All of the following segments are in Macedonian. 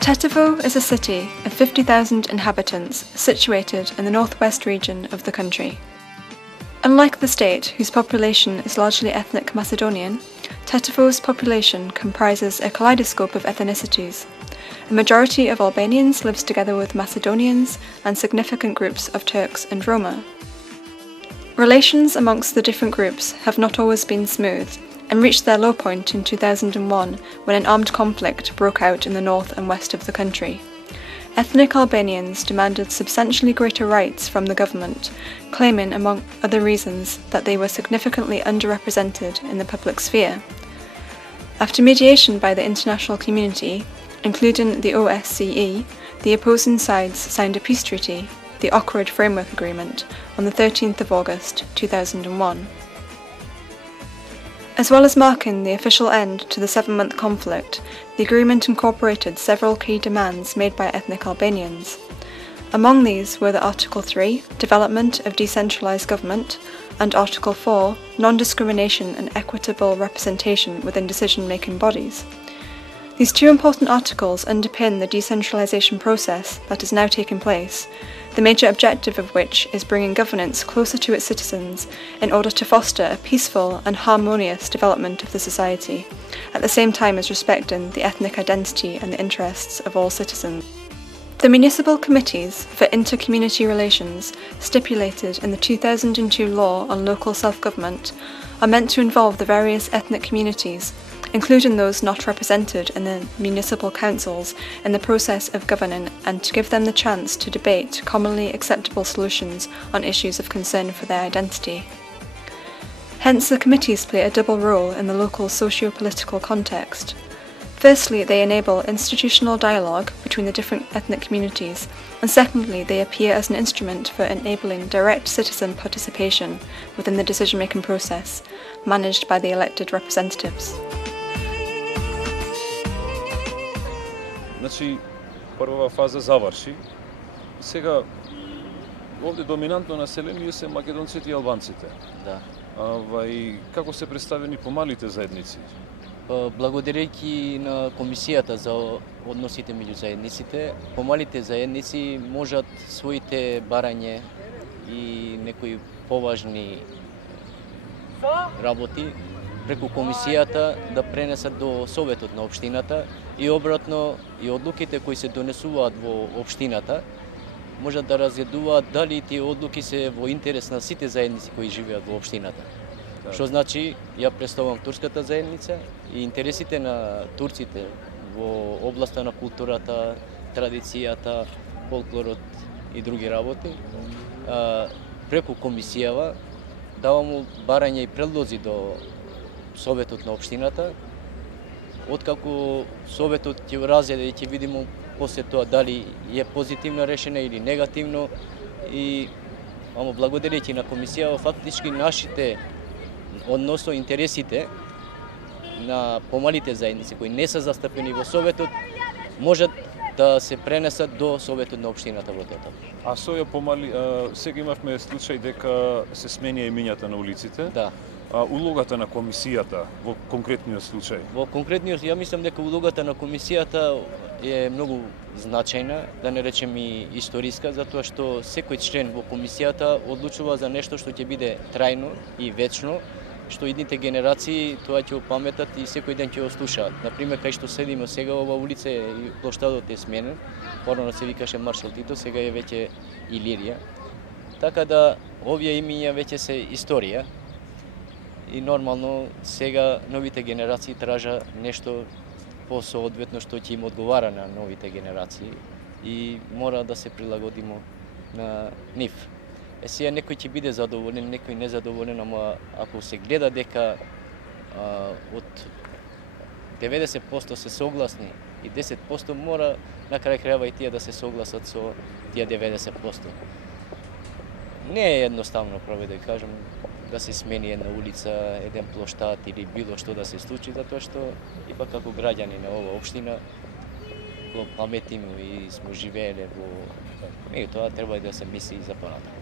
Tetovo is a city of 50,000 inhabitants situated in the northwest region of the country. Unlike the state, whose population is largely ethnic Macedonian, Tetovo's population comprises a kaleidoscope of ethnicities. A majority of Albanians lives together with Macedonians and significant groups of Turks and Roma. Relations amongst the different groups have not always been smooth, and reached their low point in 2001 when an armed conflict broke out in the north and west of the country. Ethnic Albanians demanded substantially greater rights from the government, claiming, among other reasons, that they were significantly underrepresented in the public sphere. After mediation by the international community, including the OSCE, the opposing sides signed a peace treaty, the Ohrid Framework Agreement, on the 13th of August 2001. As well as marking the official end to the 7-month conflict, the agreement incorporated several key demands made by ethnic Albanians. Among these were the Article 3, Development of Decentralized Government, and Article 4, Non-discrimination and Equitable Representation within Decision-making Bodies. These two important articles underpin the decentralization process that is now taking place, the major objective of which is bringing governance closer to its citizens in order to foster a peaceful and harmonious development of the society, at the same time as respecting the ethnic identity and the interests of all citizens. The municipal committees for inter-community relations, stipulated in the 2002 law on local self-government, are meant to involve the various ethnic communities, including those not represented in the municipal councils, in the process of governing, and to give them the chance to debate commonly acceptable solutions on issues of concern for their identity. Hence, the committees play a double role in the local socio-political context. Firstly, they enable institutional dialogue between the different ethnic communities, and secondly, they appear as an instrument for enabling direct citizen participation within the decision-making process, managed by the elected representatives. Значи, прва фаза заврши. Сега, овде доминантно население се македонците и албанците. Да. И како се представени помалите заедници? Благодарејќи на Комисијата за односите меѓу заедниците, помалите заедници можат своите барање и некои поважни работи преку Комисијата да пренесат до Советот на општината и обратно и одлуките кои се донесуваат во општината можат да разгледуваат дали тие одлуки се во интерес на сите заедници кои живеат во општината. Што значи, ја представувам турската заедница и интересите на турците во областа на културата, традицијата, фолклорот и други работи. Преку комисијава давам барања и предлози до Советот на општината. Откако Советот ќе разјаде и ќе видиме после тоа дали е позитивно решено или негативно, и благодарејќи на комисијава фактички нашите, односно интересите на помалите заедници кои не се застапени во Советот можат да се пренесат до Советот на општината во Тетово. А со ја помали, сега имавме случај дека се сменија имињата на улиците. Да. Улогата на комисијата во конкретниот случај? Во конкретниот, ја мислам дека улогата на комисијата е многу значајна, да не речем и историска, затоа што секој член во комисијата одлучува за нешто што ќе биде трајно и вечно, што идните генерации тоа ќе опаметат и секој ден ќе го слушаат. Например, кај што седиме сега, ова улица и плоштадот е сменен, порано се викаше Маршал Тито, сега е веќе Илирија. Така да, овие имиња веќе се историја и нормално сега новите генерации тража нешто посоодветно што ќе им одговара на новите генерации и мора да се прилагодимо на нив. Сега некој ќе биде задоволен, некој незадоволен, ама ако се гледа дека од 90% се согласни и 10% мора на крај крајава и тие да се согласат со тие 90%. Не е едноставно, прави да кажам, да се смени една улица, еден плоштад или било што да се случи, затоа што ипак како граѓани на оваа општина го паметимо и сме живееле во... Тоа треба и да се мисли и за понатаму.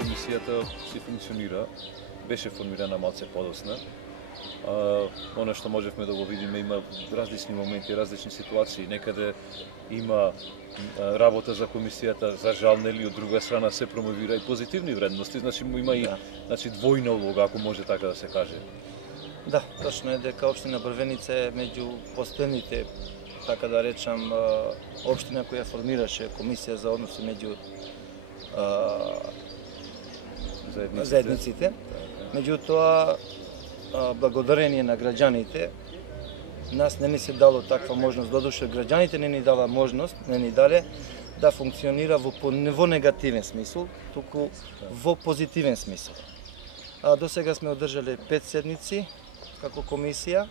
Комисијата си функционира, беше формирана малце подосна. Оно што можевме да го видиме, има различни моменти, различни ситуации. Некаде има работа за комисијата, за жал, нели, од друга страна се промовира и позитивни вредности, значи има и двојна улога, ако може така да се каже. Да, точно е дека општина Брвеница е меѓу последните, така да речам, општина која формираше комисија за односи меѓу заедниците. Меѓутоа, благодарение на граѓаните, нас не ни се дало таква можност, додуше граѓаните не ни дала можност, не ни дале да функционира во негативен смисол, туку во позитивен смисол. До сега сме одржале 5 седници како комисија,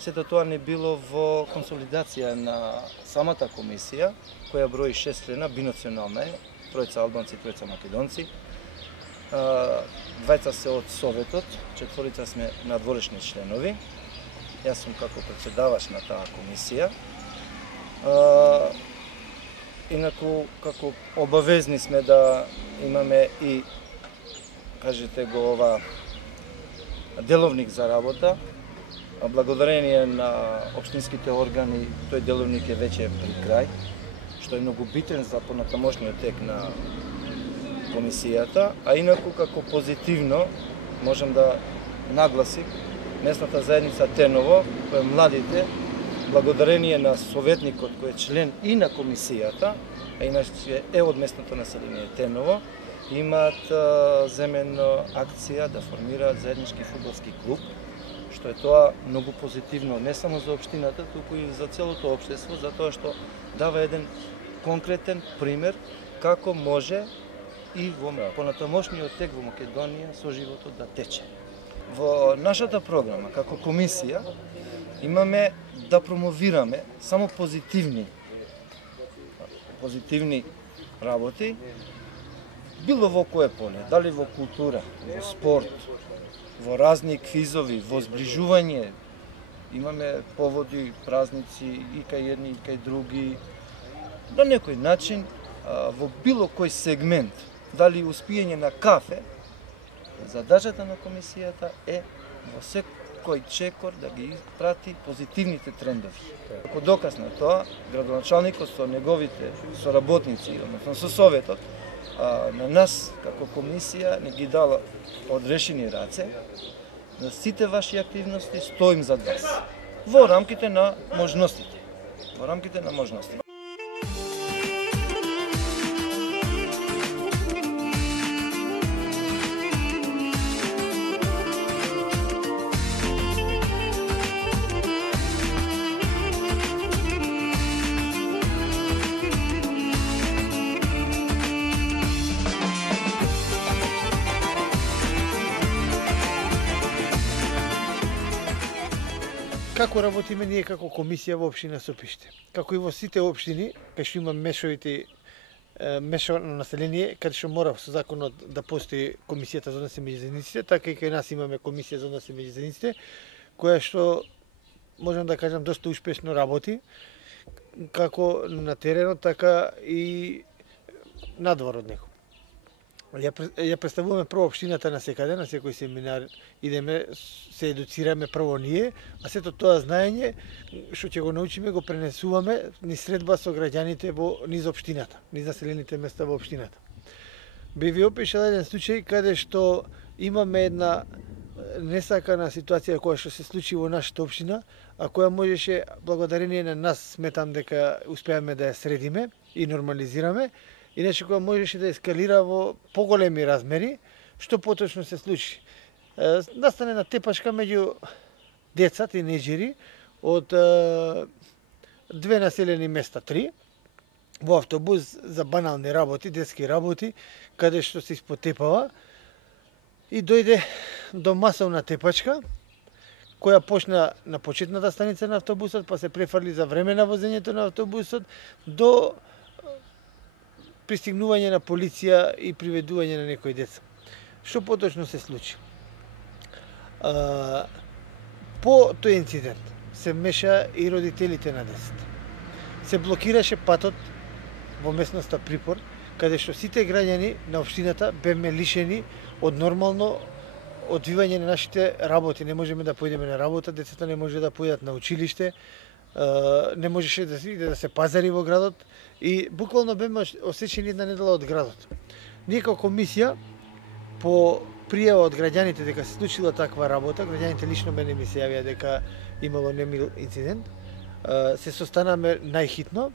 сето тоа не било во консолидација на самата комисија, која брои 6 члена, бинационална е, 3 албанци, 3 македонци. 2 се од Советот, 4 сме надворешни членови. Јас сум како председавач на таа комисија. Инаку, како обавезни сме да имаме и, кажете го, ова деловник за работа. Благодарение на општинските органи, тој деловник е веќе при крај, што е многу битен за понатамошниот тек на комисијата, а инаку како позитивно можам да нагласим местната заедница Теново, која младите, благодарение на советникот кој е член и на комисијата, а иначе е од местното население Теново, имаат земено акција да формираат заеднички фудбалски клуб, што е тоа многу позитивно не само за општината, туку и за целото општество, затоа што дава еден конкретен пример како може и во понатамошниот тек во Македонија со животот да тече. Во нашата програма како комисија имаме да промовираме само позитивни работи, било во кое поле, дали во култура, во спорт, во разни квизови, во зближување. Имаме поводи, празници и кај едни и кај други. На некој начин, во било кој сегмент, дали успиење на кафе, задачата на комисијата е во секој чекор да ги прати позитивните трендови. Како доказ на тоа, градоначалникот со неговите соработници, односно со Советот, на нас како комисија не ги дала одрешени раце, на сите ваши активности стоим зад вас, во рамките на можностите. Како работиме ние како комисија во општина Сопиште? Како и во сите општини, кај што има мешано население, каде што мора со законот да постои комисијата за односи меѓу заедниците, така и кај нас имаме комисија за односи меѓу заедниците, која што можам да кажам доста успешно работи, како на теренот, така и надвор од него. Ја представуваме прво општината на секаде, на секој семинар идеме, се едуцираме прво ние, а сето тоа знаење што ќе го научиме го пренесуваме низ средба со граѓаните низ општината, низ населените места во општината. Би ви опишал еден случај каде што имаме една несакана ситуација која што се случи во нашата општина, а која можеше благодарение на нас, сметам дека успеаме да ја средиме и нормализираме, иначе која можеше да ескалира во поголеми размери, што поточно се случи. Настане на тепачка меѓу деца, тинејџери, од 2 населени места, 3, во автобус за банални работи, детски работи, каде што се испотепава и дојде до масовна тепачка, која почна на почетната станица на автобусот, па се префрли за време на возењето на автобусот до пристигнување на полиција и приведување на некои деца. Што поточно се случи? По тој инцидент се меша и родителите на децата. Се блокираше патот во местноста Припор, каде што сите граѓани на општината беме лишени од нормално одвивање на нашите работи. Не можеме да појдеме на работа, децата не може да појдат на училиште, не можеше да се пазари во градот и буквално беме осечени една недела од градот. Ние како комисија по пријава од граѓаните дека се случила таква работа, граѓаните лично мене ми се јавија дека имало немил инцидент, се состанаме најхитно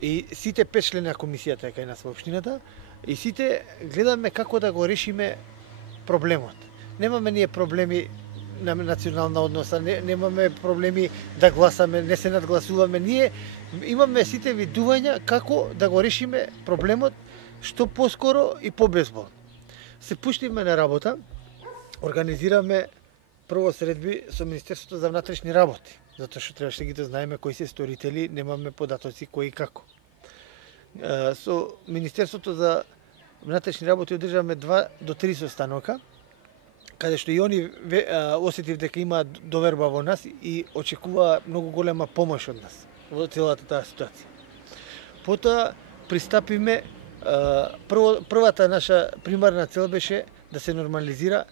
и сите 5 члени на комисијата е кај нас во општината и сите гледаме како да го решиме проблемот. Немаме ние проблеми на национална односа, немаме проблеми да гласаме, не се надгласуваме. Ние имаме сите видувања како да го решиме проблемот што поскоро и побезболно. Се пуштиме на работа, организираме прво средби со Министерството за внатрешни работи, затоа што требаше да ги знаеме кои се сторители, немаме податоци кои и како. Со Министерството за внатрешни работи одржаваме 2 до 3 состанока, каде што и они осетив дека имаат доверба во нас и очекуваа многу голема помош од нас во целата таа ситуација. Потоа пристапиме, првата наша примарна цел беше да се нормализира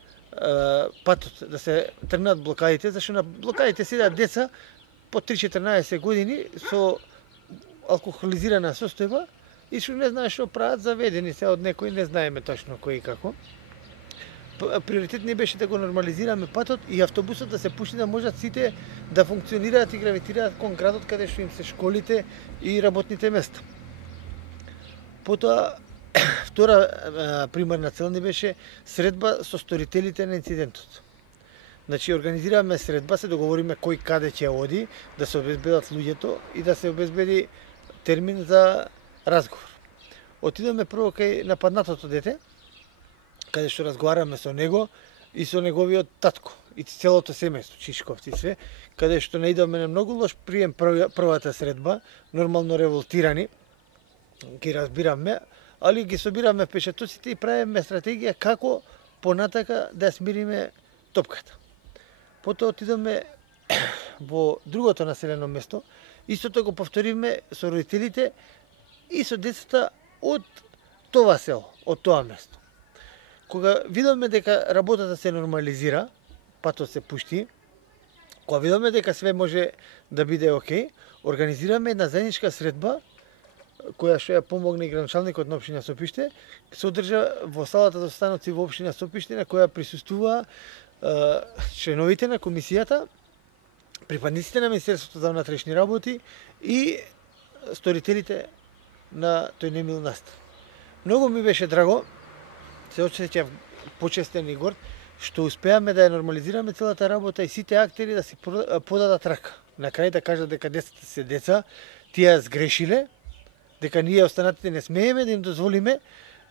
патот, да се тргнат блокадите, зашто на блокадите седат деца по 3-14 години со алкохолизирана состојба и што не знаеш што прават, заведени се од некој, не знаеме точно кој и како. Приоритет не беше да го нормализираме патот и автобусот да се пушти да можат сите да функционираат и гравитираат кон градот каде што им се школите и работните места. Потоа, втора примарна цел ни беше средба со сторителите на инцидентот. Значи, организираме средба, се договориме кој каде ќе оди, да се обезбедат луѓето и да се обезбеди термин за разговор. Отидеме прво кај нападнатото дете, каде што разговараме со него и со неговиот татко и целото семејство, Чишковци и све, каде што наидовме на многу лош прием првата средба, нормално револтирани, ги разбираме, али ги собираме пешатоците и правиме стратегија како понатака да смириме топката. Потоа отидоме во другото населено место, истото го повториме со родителите и со децата од тоа село, од тоа место. Кога видовме дека работата се нормализира, патот се пушти, кога видовме дека све може да биде окей, организираме една заедничка средба која што ја помогне и градоначалникот на општина Сопиште, се одржа во салата за станоци во општина Сопиште, на која присуствува членовите на комисијата, припадниците на Министерството за внатрешни работи и сторителите на тој немил настан. Многу ми беше драго, се осеќав почестен и горд, што успеаме да ја нормализираме целата работа и сите актери да си подадат рака. На крај да кажат дека децата се деца, тие сгрешиле, дека ние останатите не смееме да им дозволиме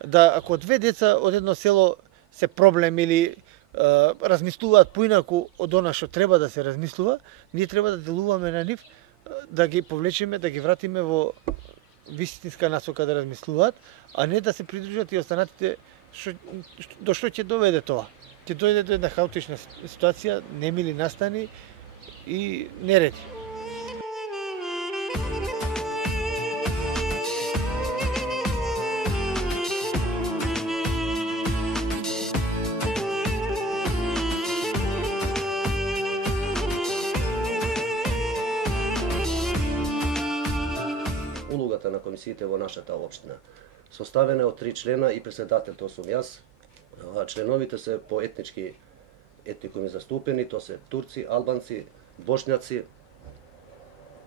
да ако две деца од едно село се проблем или размислуваат поинаку од она што треба да се размислува, ние треба да делуваме на нив, да ги повлечеме, да ги вратиме во вистинска насока да размислуваат, а не да се придружат и останатите до што ќе доведе тоа. Ќе дојде до една хаотична ситуација, немили настани и нереди. Улогата на комисиите во нашата општина. Составена од 3 члена и председател, тоа сум јас. Членовите се по етникуми заступени, тоа се турци, албанци, бошњаци.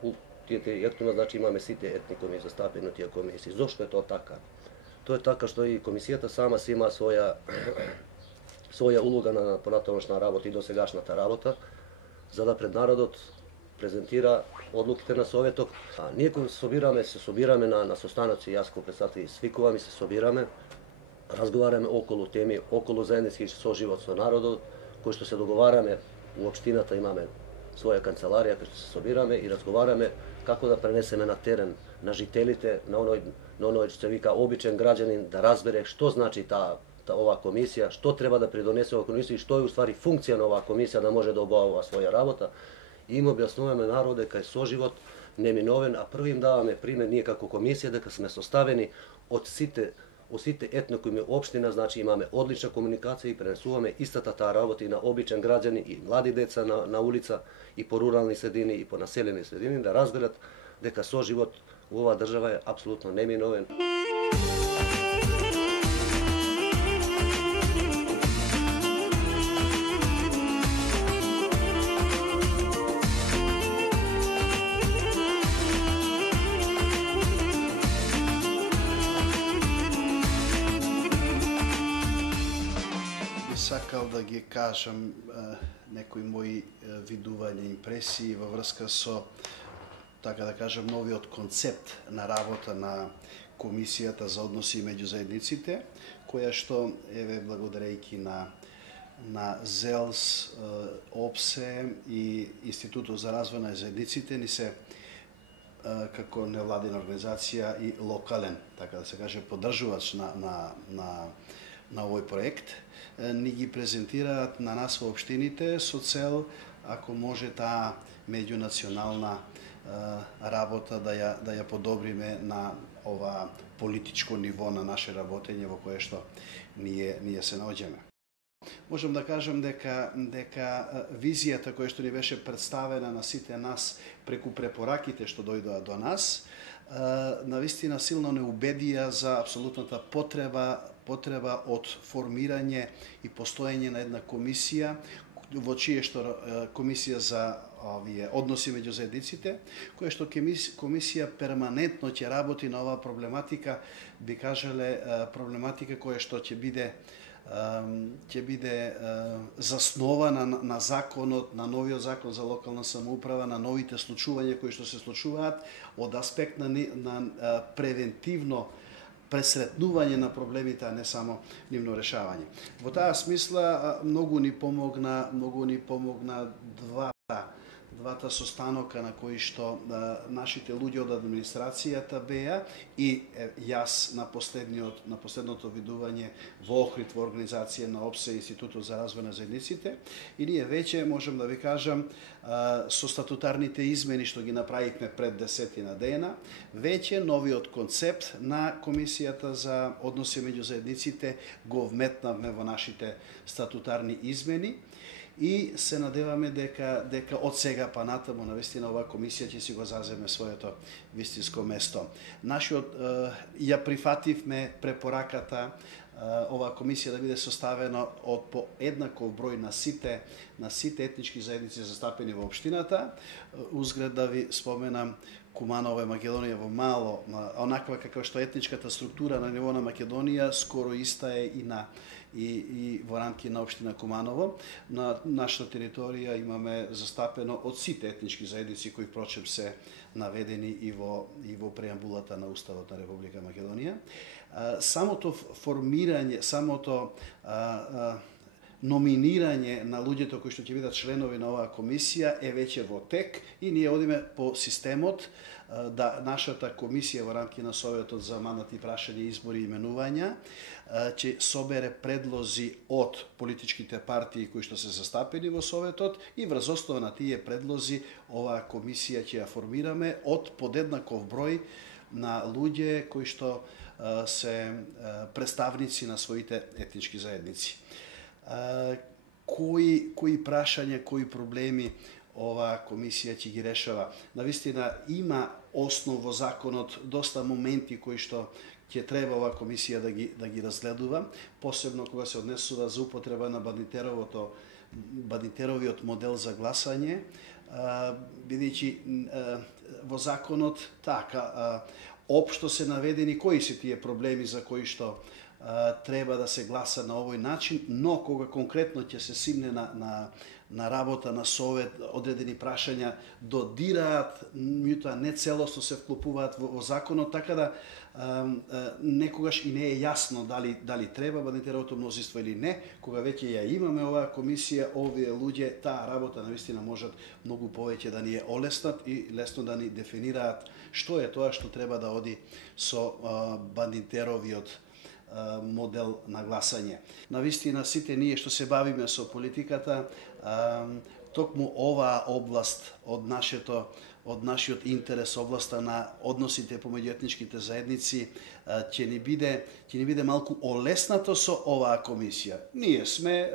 У тие етника, значи имаме сите етникуми застапени од тие комисии. Зошто е тоа така? Тоа е така што и комисијата сама си има своја улога на понатамошна работа и досегашната работа, за да пред народот презентира одлуките на Советот. Ние кои се собираме на состаноци, јас кој председател свикувам и се собираме, разговараме околу теми, околу заеднички соживот со народот, кој што се договараме у општината имаме своја канцеларија кај што се собираме и разговараме како да пренесеме на терен на жителите, на оној што се вика обичен граѓанин да разбере што значи оваа комисија, што треба да придонесе оваа комисија и што е уствари функција на оваа комисија да може да обавува своја работа. И им објаснуваме народ дека е соживот неминовен, а први им даваме пример ние како комисија дека сме составени од сите етникуми општина, значи имаме одлична комуникација и пренесуваме истата таа работа и на обичен граѓани и млади деца на улица и по рурални средини и по населени средини да разберат дека соживот во оваа држава е апсолутно неминовен. Сакал да ги кажам некои мои видувања, импресии во врска со, така да кажам, новиот концепт на работа на Комисијата за односи меѓу заедниците, која што, еве, благодарејќи на ЗЕЛС, ОПСЕ и Институтот за развој на заедниците ни се како невладина организација и локален, така да се каже, поддржувач на овој проект, ни ги презентираат на нас во општините со цел, ако може, таа меѓунационална работа да ја подобриме на ова политичко ниво на наше работење во кое што ние се наоѓаме. Можам да кажам дека визијата која што ни беше представена на сите нас преку препораките што дојдоа до нас, навистина силно не убедија за апсолутната потреба од формирање и постоење на една комисија, во чие што комисија за односи меѓу заедниците, која што комисија перманентно ќе работи на оваа проблематика, би кажале проблематика која што ќе биде заснована на законот, на новиот закон за локална самоуправа, на новите случувања кои што се случуваат од аспект на превентивно пресретнуване на проблемите, а не само нивно решавање. Во таа смисла многу ни помогна двата состанока на кои што нашите луѓе од администрацијата беа и јас на последното видување во Охрид во организација на ОПСЕ Институтот за развој на заедниците, и ние веќе можам да ви кажам со статутарните измени што ги направивме пред 10 дена, веќе новиот концепт на Комисијата за односи меѓу заедниците го вметнавме во нашите статутарни измени. И се надеваме дека од сега па натаму навистина оваа комисија ќе си го заземе своето вистинско место. Ја прифативме препораката оваа комисија да биде составена од по еднаков број на сите етнички заедници застапени во општината. Узград да ви споменам, Куманово е Македонија во мало, онаква како што етничката структура на ниво на Македонија, скоро иста е и во рамки на општина Куманово. На нашата територија имаме застапено од сите етнички заедници кои впрочем се наведени и во преамбулата на Уставот на Република Македонија. Самото формирање, самото номинирање на луѓето кои што ќе бидат членови на оваа комисија е веќе во тек и ние одиме по системот да нашата комисија во рамки на Советот за мандатни прашања, избори и именувања ќе собере предлози од политичките партии кои што се застапени во Советот и врз основа на тие предлози оваа комисија ќе ја формираме од подеднаков број на луѓе кои што се представници на своите етнички заедници. Кои прашања, кои проблеми оваа комисија ќе ги решава. Навистина има основ во законот, доста моменти кои што ќе треба оваа комисија да ги разгледува, посебно кога се однесува за употреба на баднитеровиот модел за гласање, бидејќи во законот така општо се наведени кои се тие проблеми за кои што треба да се гласа на овој начин, но кога конкретно ќе се симне на работа на совет, одредени прашања додираат, меѓутоа не целосно се вклопуваат во законот, така да некогаш и не е јасно дали треба бандитеровото мнозинство или не. Кога веќе ја имаме оваа комисија, овие луѓе, таа работа навистина можат многу повеќе да ни е олеснат и лесно да ни дефинираат што е тоа што треба да оди со бандитеровиот модел на гласање. Навистина сите ние што се бавиме со политиката, токму оваа област од нашиот интерес, областа на односите помеѓу етничките заедници, ќе ни биде малку олеснато со оваа комисија. Ние сме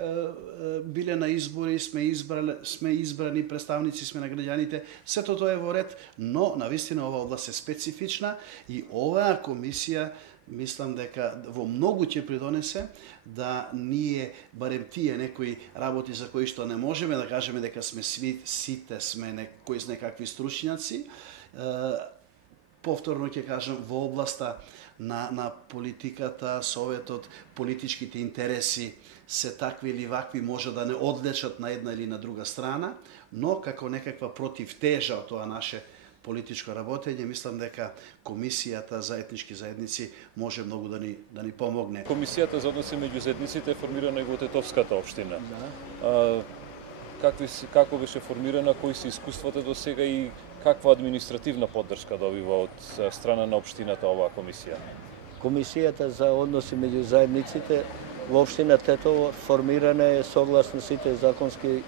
биле на избори, сме избрани представници, сме на граѓаните, сето тоа е во ред, но навистина оваа област е специфична и оваа комисија мислам дека во многу ќе придонесе да ние, барем тие некои работи за кои што не можеме да кажеме дека сме сите сме некакви стручњаци, повторно ќе кажам, во областа на политиката, советот, политичките интереси се такви или вакви, може да не одлечат на една или на друга страна, но како некаква противтежа од тоа наше политичко работење, мислам дека Комисијата за етнички заедници може многу да ни помогне. Комисијата за односи меѓу заедниците е формирана во Тетовската општина. Како беше формирана, кои се искуствата до сега и каква административна поддршка добива од страна на општината оваа комисија? Комисијата за односи меѓу заедниците во општина Тетово формирана е согласно сите законски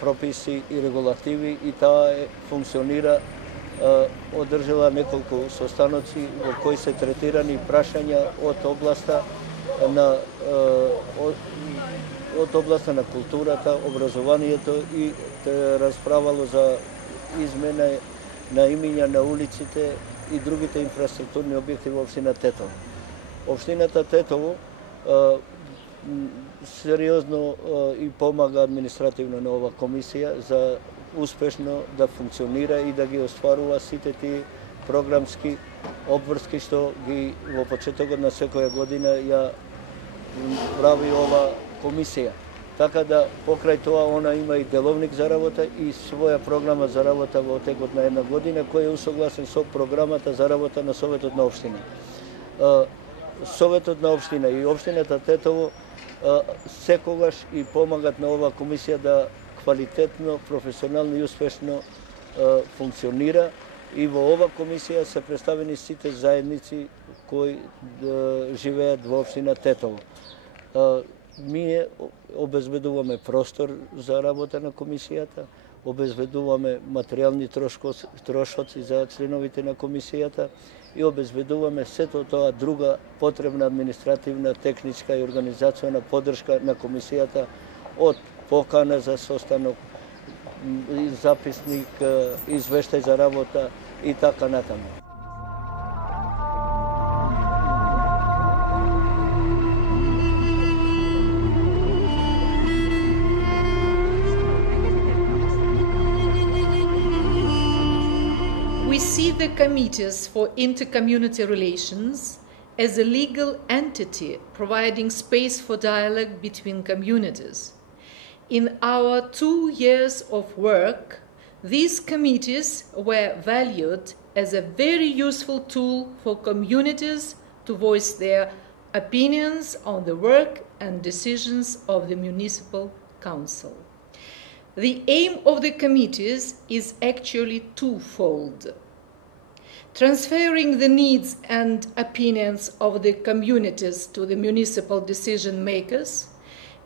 прописи и регулативи и таа функционира, одржала неколку состаноци во кои се третирани прашања од областа на културата, образованието и расправало за измена на имиња на улиците и другите инфраструктурни објекти во општина Тетово. Општината Тетово сериозно и помага административно на ова комисија за успешно да функционира и да ги остварува сите тие програмски обврски што ги во почетокот на секоја година ја прави ова комисија. Така да покрај тоа она има и деловник за работа и своја програма за работа во текот на една година кој е усогласен со програмата за работа на Советот на општина. Советот на општина и општината Тетово секогаш и помагат на оваа комисија да квалитетно, професионално и успешно функционира и во оваа комисија се представени сите заедници кои живеат во општина Тетово. Ние обезбедуваме простор за работа на комисијата, обезбедуваме материјални трошоци за членовите на комисијата и обезбедуваме сето тоа друга потребна административна, техничка и организациона поддршка на комисијата од покана за состанок, записник, извештај за работа и така натаму. We see the committees for intercommunity relations as a legal entity providing space for dialogue between communities. In our 2 years of work, these committees were valued as a very useful tool for communities to voice their opinions on the work and decisions of the municipal council. The aim of the committees is actually twofold: transferring the needs and opinions of the communities to the municipal decision makers,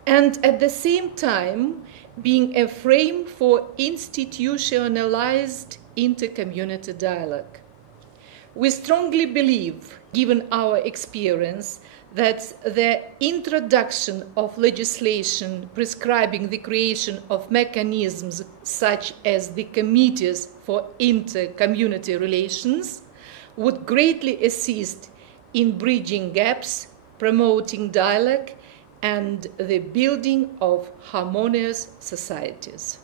and at the same time being a frame for institutionalized intercommunity dialogue. We strongly believe, given our experience, that the introduction of legislation prescribing the creation of mechanisms such as the committees for inter-community relations would greatly assist in bridging gaps, promoting dialogue, and the building of harmonious societies.